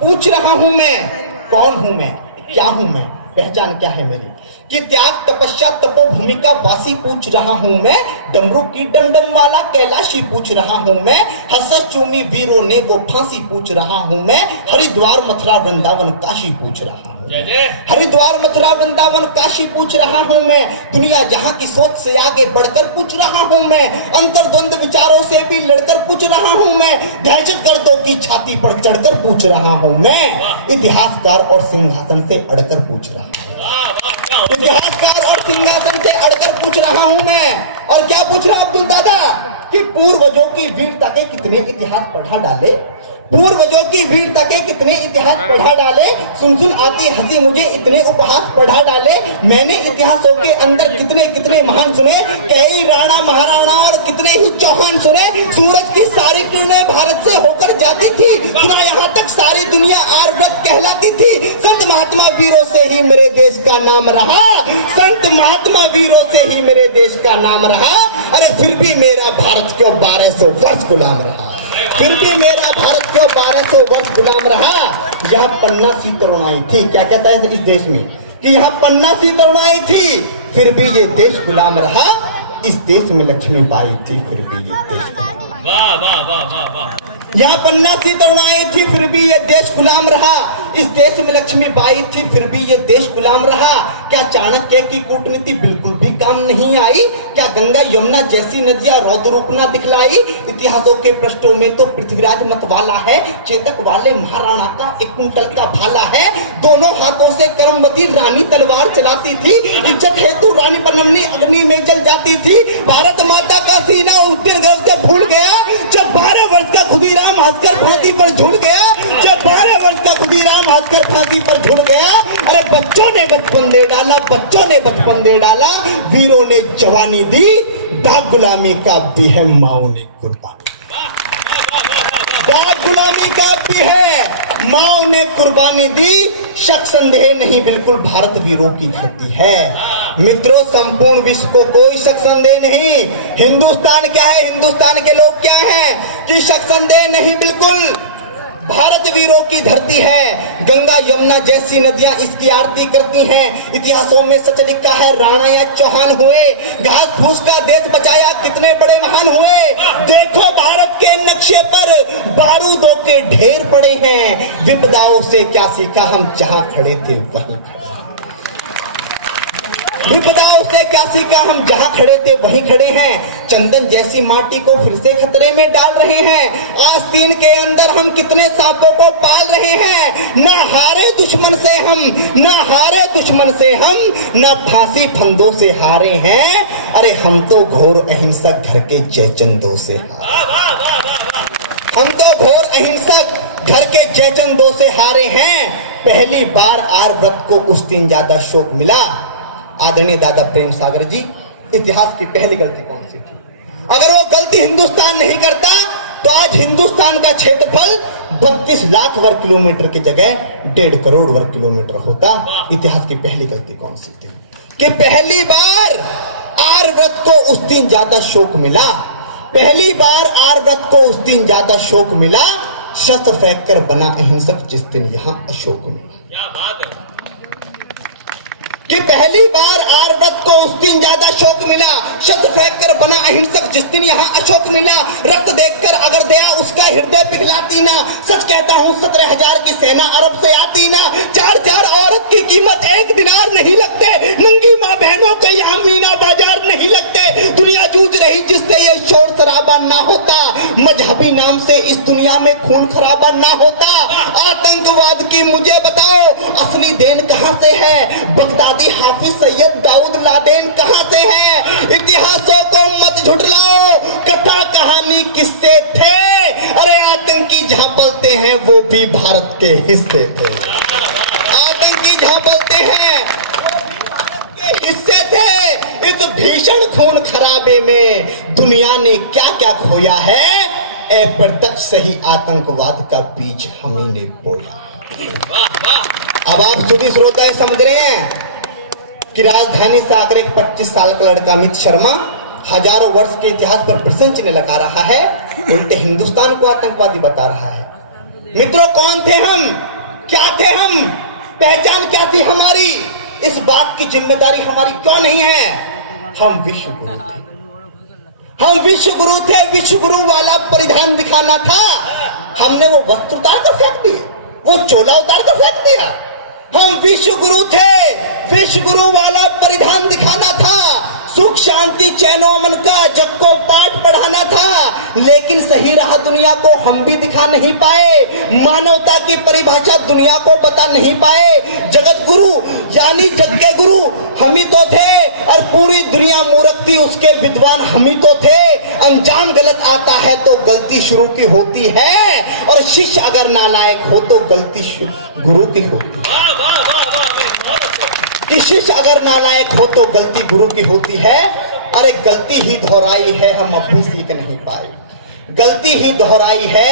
पूछ रहा हूं मैं, कौन हूं मैं, क्या हूं मैं, पहचान क्या है मेरी, कि त्याग तपस्या तपो भूमिका वासी पूछ रहा हूं मैं, डमरू की डमडम वाला कैलाशी पूछ रहा हूं मैं, हसर चूमी वीरों ने वो फांसी पूछ रहा हूं मैं, हरिद्वार मथुरा वृंदावन काशी पूछ रहा हूं, हरिद्वार मथुरा वृंदावन काशी पूछ रहा हूं मैं, दुनिया जहां की सोच से आगे बढ़कर पूछ रहा हूं मैं, अंतर्द्वंद विचारों से भी लड़कर पूछ रहा हूं मैं, दहशत गर्दों की छाती पर चढ़कर पूछ रहा हूं मैं, इतिहासकार और सिंहासन से अड़कर पूछ रहा हूं, इतिहासकार और सिंहासन से अड़कर पूछ रहा हूं मैं। और क्या पूछ रहा अब्दुल दादा, कि पूर्वजों की वीरता के कितने इतिहास पढ़ा डाले, पूर्वजों की वीरता के कितने इतिहास पढ़ा डाले, सुन सुन आती हंसी मुझे इतने उपहास पढ़ा डाले, मैंने इतिहासों के अंदर कितने कितने महान सुने, कई राणा महाराणा और कितने ही चौहान सुने, सूरज की सारी किरणें भारत से होकर जाती थी, सुना यहाँ तक सारी दुनिया आर्यव्रत कहलाती थी, संत महात्मा वीरों से ही मेरे देश का नाम रहा, संत महात्मा वीरों से ही मेरे देश का नाम रहा, अरे फिर भी मेरा भारत क्यों 1200 वर्ष गुलाम रहा, फिर भी मेरा भारत क्यों 1200 वर्ष गुलाम रहा। यहाँ पन्ना सी तरुणाई थी, क्या कहता है इस देश में, कि यहाँ पन्ना सी तरुणाई थी, फिर भी ये देश गुलाम रहा, इस देश में लक्ष्मी बाई थी, फिर भी ये देश गुलाम, वाह वाह वाह वाह वाह, यहाँ पन्ना सी तरुणाई थी, फिर भी ये देश गुलाम रहा, इस देश में लक्ष्मी बाई थी, फिर भी ये देश गुलाम रहा। क्या चाणक्य की कूटनीति बिल्कुल भी काम नहीं आई, क्या गंगा यमुना जैसी नदियां रौद्र रूप न दिखलाई, इतिहासों के पृष्ठों में तो पृथ्वीराज मतवाला है, चेतक वाले महाराणा का 1 कुंटल का भाला है, दोनों हाथों से करमवती रानी तलवार चलाती थी, इज्जत हेतु रानी पन्नमनी अग्नि में जल जाती थी, भारत माता का सीना उस दिन गर्व से फूल गया जब 12 वर्ष का खुदीराम हंसकर फांसी पर झूल गया, जब 12 वर्ष का खुदीराम हंसकर फांसी पर झूल गया, अरे बच्चों ने बचपन दे डाला, बच्चों ने बचपन दे डाला, वीरों ने जवानी दी, दाग गुलामी का भी है माओ ने कुर्बानी, दाग गुलामी का भी है माओ ने कुर्बानी दी, शक संदेह नहीं बिल्कुल भारत वीरों की धरती है। मित्रों, संपूर्ण विश्व को कोई शक संदेह नहीं, हिंदुस्तान क्या है, हिंदुस्तान के लोग क्या हैं, कि शक संदेह नहीं बिल्कुल भारत वीरों की धरती है, गंगा यमुना जैसी नदियां इसकी आरती करती हैं, इतिहासों में सच लिखा है राणा या चौहान हुए, घास फूस का देश बचाया कितने बड़े महान हुए, देखो भारत के नक्शे पर बारूदों के ढेर पड़े हैं, विपदाओं से क्या सीखा हम जहां खड़े थे वहीं, विपदाओं से क्या सीखा हम जहां खड़े थे वहीं खड़े हैं, चंदन जैसी माटी को फिर से खतरे में डाल रहे हैं, आस्तीन के अंदर हम कितने सांपों को पाल रहे हैं, ना हारे दुश्मन से हम, ना हारे दुश्मन से हम, ना फांसी फंदों से हारे हैं, अरे हम तो घोर अहिंसक घर के जयचंदों से हारे, हम तो घोर अहिंसक घर के जयचंदों से हारे हैं, पहली बार आर्यव्रत को उस दिन ज्यादा शोक मिला। आदरणीय दादा प्रेम सागर जी, इतिहास की पहली गलती कौन सी थी, अगर वो गलती हिंदुस्तान नहीं करता तो आज हिंदुस्तान का क्षेत्रफल 32 लाख वर्ग किलोमीटर की जगह 1.5 करोड़ वर्ग किलोमीटर होता। इतिहास की पहली गलती कौन सी थी, कि पहली बार आर्यव्रत को उस दिन ज्यादा शोक मिला, पहली बार आर्यव्रत को उस दिन ज्यादा शोक मिला, शस्त्र फेंक कर बना अहिंसक जिस दिन यहाँ अशोक मिला, क्या बात है, कि पहली बार आर्यव्रत को उस दिन ज्यादा शोक मिला, शस्त्र फेंक कर बना अहिंसक जिस दिन यहाँ अशोक मिला, रक्त देखकर अगर दया उसका हृदय पिघलाती ना, सच कहता हूँ 17,000 की सेना अरब से आती ना, 4 औरत की कीमत 1 दिनार नहीं लगते, नंगी माँ बहनों के यहाँ मीना बाजार नहीं लगते, दुनिया जूझ रही जिससे ये शोर शराबा ना होता, मजहबी नाम से इस दुनिया में खून खराबा ना होता, आतंकवाद की मुझे बताओ असली देन कहाँ से है, बगदादी हाफिज सैयद दाऊद लादेन कहाँ से है, इतिहासों को मत झुठलाओ, कथा कहानी किससे थे, अरे आतंकी जहाँ बोलते हैं वो भी भारत के हिस्से थे, आतंकी जहाँ बोलते हैं के हिस्से थे, इस भीषण खून खराबे में दुनिया ने क्या क्या खोया है, अप्रत्यक्ष सही आतंकवाद का बीज हम ही ने बोया। अब आप सभी श्रोता समझ रहे हैं कि राजधानी से आकर एक 25 साल का लड़का अमित शर्मा हजारों वर्ष के इतिहास पर प्रश्न चिन्ह लगा रहा है, उल्टे हिंदुस्तान को आतंकवादी बता रहा है। मित्रों, कौन थे हम? पहचान क्या थी हमारी, इस बात की जिम्मेदारी हमारी क्यों नहीं है? हम विश्व गुरु थे, हम विश्व गुरु थे। विश्व गुरु वाला परिधान दिखाना था, हमने वो वस्त्र उतार कर फेंक दिए, वो चोला उतार कर फेंक दिया। हम विश्व गुरु थे, विश्व गुरु वाला परिधान दिखाना था, सुख शांति चैन अमन का जग को पाठ पढ़ाना था। लेकिन सही राह दुनिया को हम भी दिखा नहीं पाए, मानवता की परिभाषा दुनिया को बता नहीं पाए। जगत गुरु यानी जग के गुरु हम ही तो थे, और पूरी दुनिया मूर्ख थी, उसके विद्वान हम ही तो थे। अंजाम गलत आता है तो गलती शुरू की होती है, और शिष्य अगर नालायक हो तो गलती गुरु की होती है। कि शिष्य अगर नालायक हो तो गलती गुरु की होती है। अरे गलती ही दोहराई है, हम अब भी सीख नहीं पाए। गलती ही दोहराई है,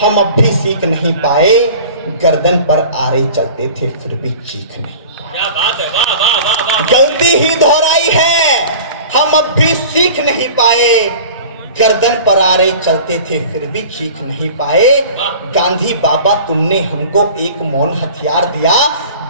हम अब भी सीख नहीं पाए। गर्दन पर आरे चलते थे फिर भी चीख नहीं। क्या बात है, वाह वाह वाह वाह। गलती ही दोहराई है, हम अब भी सीख नहीं पाए। गर्दन पर आरे चलते थे फिर भी चीख नहीं पाए। गांधी बाबा तुमने हमको एक मौन हथियार दिया,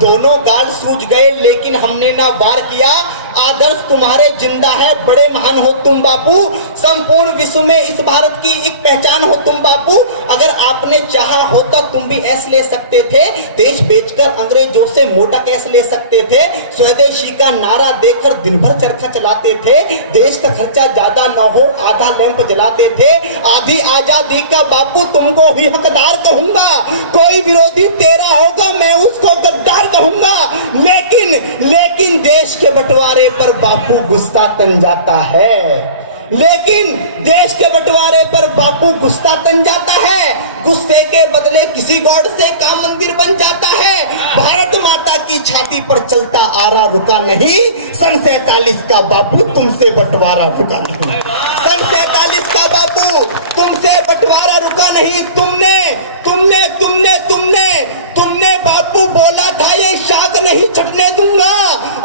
दोनों गाल सूझ गए लेकिन हमने ना वार किया। आदर्श तुम्हारे जिंदा है, बड़े महान हो तुम बापू, संपूर्ण विश्व में इस भारत की एक पहचान हो तुम बापू। अगर आपने चाहा होता तुम भी ऐस ले सकते थे, देश बेचकर अंग्रेजों से मोटा कैश ले सकते थे। स्वदेशी का नारा देकर दिन भर चरखा चलाते थे, देश का खर्चा ज्यादा न हो आधा लैंप जलाते थे। आधी आजादी का बापू तुमको ही हकदार कहूंगा, कोई विरोधी तेरा होगा मैं उसको गद्दार कहूंगा। लेकिन देश के बंटवारे पर बापू गुस्सा तन जाता है, लेकिन देश के बंटवारे पर बापू गुस्सा तन जाता है। गुस्से के बदले किसी गॉड से का मंदिर बन जाता है। भारत माता की छाती पर चलता आ रहा रुका नहीं, सन 47 का बापू तुमसे बंटवारा रुका नहीं। सन 47 का बापू तुमसे बंटवारा रुका नहीं। तुमने तुमने तुमने तुमने तुमने बापू बोला था ये शाख नहीं छटने दूंगा।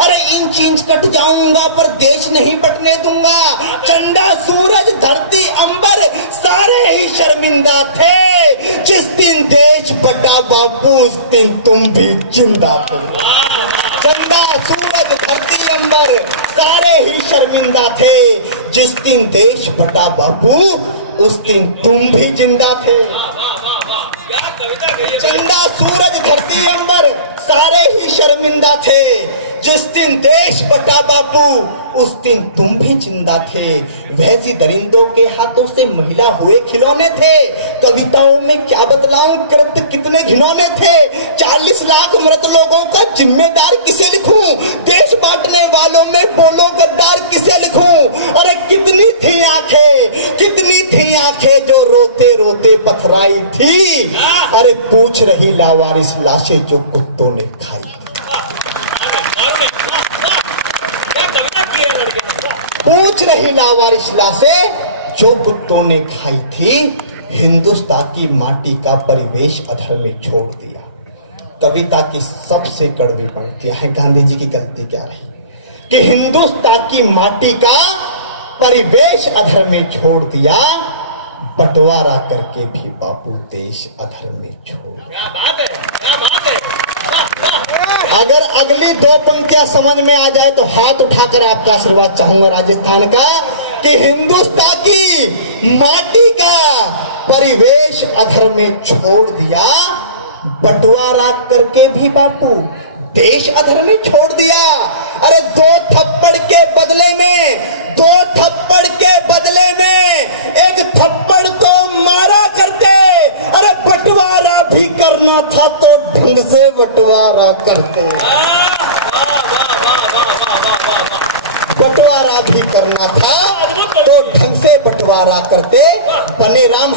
अरे इंच इंच कट जाऊंगा पर देश नहीं बटने दूंगा। चंदा सूरज धरती अंबर सारे ही शर्मिंदा थे, जिस दिन देश बटा बापू उस दिन तुम भी जिंदा थे। चंदा सूरज धरती अंबर सारे ही शर्मिंदा थे, जिस दिन देश बटा बापू उस दिन तुम भी जिंदा थे। चंदा सूरज धरती अंबर सारे ही शर्मिंदा थे, जिस दिन देश बटा बापू उस दिन तुम भी जिंदा थे। वैसी दरिंदों के हाथों से महिला हुए खिलौने थे, कविताओं में क्या बतलाऊं कृत्य कितने घिनौने थे। 40 लाख मृत लोगों का जिम्मेदार किसे लिखूं, देश बांटने वालों में बोलो गद्दार किसे लिखूं। अरे कितनी थी आंखें जो रोते रोते पथराई थी। अरे पूछ रही लावारिस लाशें जो कुत्तों ने खाई। पूछ रही लावारिस लाशें जो कुत्तों ने खाई थी। हिंदुस्तान की माटी का परिवेश अधर में छोड़ दिया। कविता की सबसे कड़वी पंक्तियां हैं। गांधी जी की गलती क्या रही कि हिंदुस्तान की माटी का परिवेश अधर में छोड़ दिया, बंटवारा करके भी बापू देश अधर में छोड़। क्या बात है, क्या बात है। अगर अगली दो पंक्तियां समझ में आ जाए तो हाथ उठाकर आपका आशीर्वाद चाहूंगा राजस्थान का, कि हिंदुस्तान की माटी का परिवेश अधर में छोड़ दिया, बंटवारा करके भी बापू देश अधर में छोड़ दिया। अरे दो थप्पड़ के बदले में एक थप्पड़ को मारा करते। अरे बंटवारा भी करना था तो ढंग से बंटवारा करते। बंटवारा भी करना था तो ढंग से बंटवारा करते। बने राम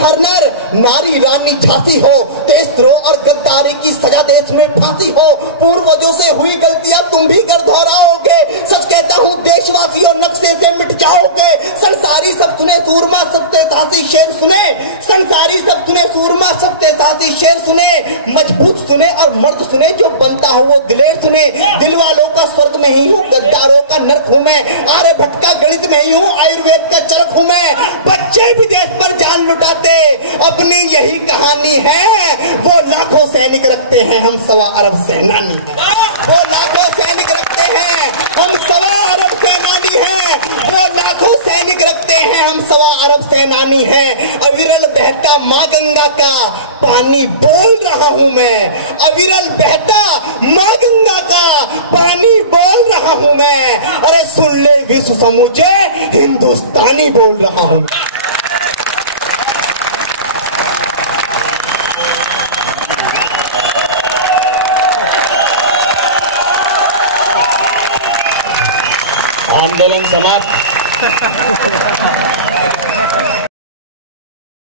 हरनर नारी रानी झांसी हो, देशद्रोह और गद्दारी की सजा देश में फांसी हो। पूर्वजों से हुई गलतियां तुम भी कर दोहराओगे, सच कहता हूँ देशवासियों नक्शे से मिट जाओगे। संसारी सब सुने सूरमा सबसे साथी शेर सुने, संसारी सब सुने सूरमा सबसे साथी शेर सुने। मजबूत सुने और मर्द सुने, जो बनता हो वो दिलेर सुने। दिल वालों का स्वर्ग में ही हूँ, गद्दारों का नर्क हूँ मैं। आर्यभट्ट का गणित में ही हूँ, आयुर्वेद का चरक हूँ मैं। बच्चे विदेश पर जान लुटाते, अपनी यही कहानी है, वो लाखों सैनिक रखते हैं, हम 1.25 अरब सेनानी हैं। वो लाखों सैनिक रखते हैं, हम 1.25 अरब सेनानी हैं। वो लाखों सैनिक रखते हैं, हम 1.25 अरब सेनानी हैं। अविरल बहता माँ गंगा का पानी बोल रहा हूं मैं, अविरल बहता माँ गंगा का पानी बोल रहा हूं मैं। अरे सुन ले विश्व समूचे, हिंदुस्तानी बोल रहा हूं। आंदोलन समाप्त।